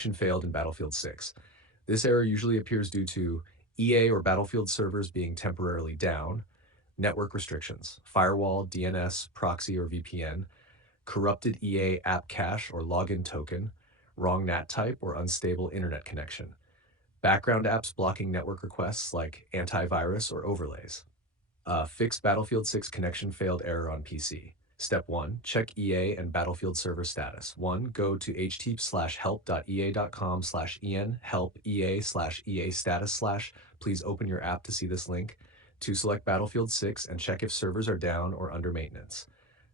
failed in Battlefield 6. This error usually appears due to EA or Battlefield servers being temporarily down, network restrictions, firewall, DNS, proxy, or VPN, corrupted EA app cache or login token, wrong NAT type, or unstable internet connection, background apps blocking network requests like antivirus or overlays. Fix Battlefield 6 connection failed error on PC. Step 1. Check EA and Battlefield server status. 1. Go to http:/help.ea.com/en help EA/EA status slash. Please open your app to see this link. 2. Select Battlefield 6 and check if servers are down or under maintenance.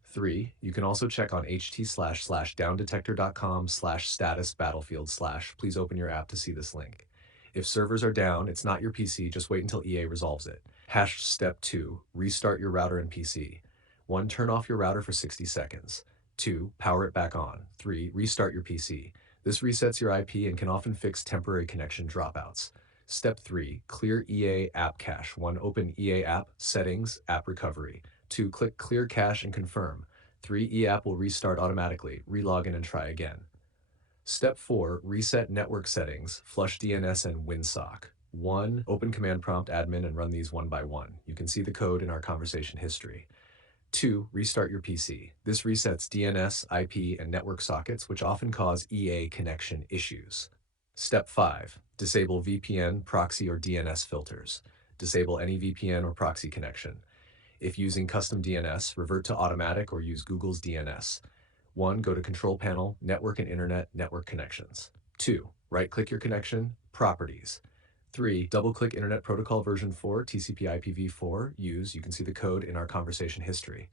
3. You can also check on ht//downdetector.com/status battlefield slash. Please open your app to see this link. If servers are down, it's not your PC, just wait until EA resolves it. Step 2. Restart your router and PC. 1. Turn off your router for 60 seconds. 2. Power it back on. 3. Restart your PC. This resets your IP and can often fix temporary connection dropouts. Step 3. Clear EA app cache. 1. Open EA app, settings, app recovery. 2. Click clear cache and confirm. 3. EApp will restart automatically. Relog in and try again. Step 4. Reset network settings, flush DNS and WinSock. 1. Open command prompt admin and run these one by one. You can see the code in our conversation history. 2. Restart your PC. This resets DNS, IP, and network sockets, which often cause EA connection issues. Step 5. Disable VPN, proxy, or DNS filters. Disable any VPN or proxy connection. If using custom DNS, revert to automatic or use Google's DNS. 1. Go to Control Panel, Network and Internet, Network Connections. 2. Right-click your connection, Properties. 3. Double-click Internet Protocol version 4, TCP/IPv4, use. You can see the code in our conversation history.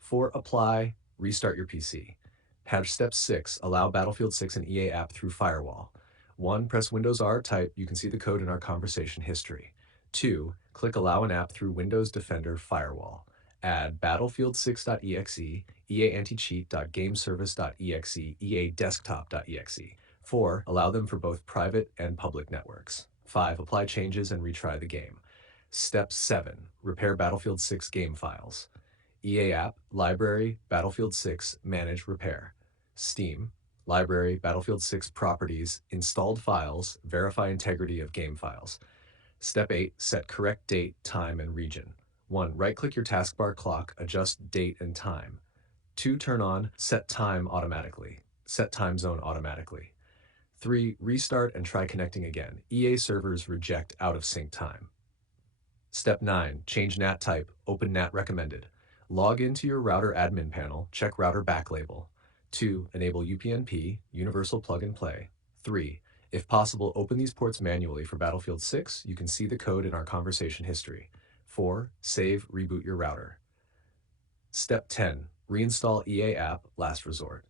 4. Apply, restart your PC. Patch Step 6. Allow Battlefield 6 and EA app through firewall. 1. Press Windows R, type. You can see the code in our conversation history. 2. Click Allow an app through Windows Defender Firewall. Add battlefield6.exe, eaanticheat.gameservice.exe, eadesktop.exe. 4. Allow them for both private and public networks. 5. Apply changes and retry the game. Step 7. Repair Battlefield 6 game files. EA app, library, Battlefield 6, manage repair. Steam, library, Battlefield 6 properties, installed files, verify integrity of game files. Step 8. Set correct date, time, and region. 1. Right-click your taskbar clock, adjust date and time. 2. Turn on set time automatically. Set time zone automatically. 3. Restart and try connecting again. EA servers reject out-of-sync time. Step 9. Change NAT type, open NAT recommended. Log into your router admin panel, check router back label. 2. Enable UPnP, universal plug and play. 3. If possible, open these ports manually for Battlefield 6. You can see the code in our conversation history. 4. Save, reboot your router. Step 10. Reinstall EA app, last resort.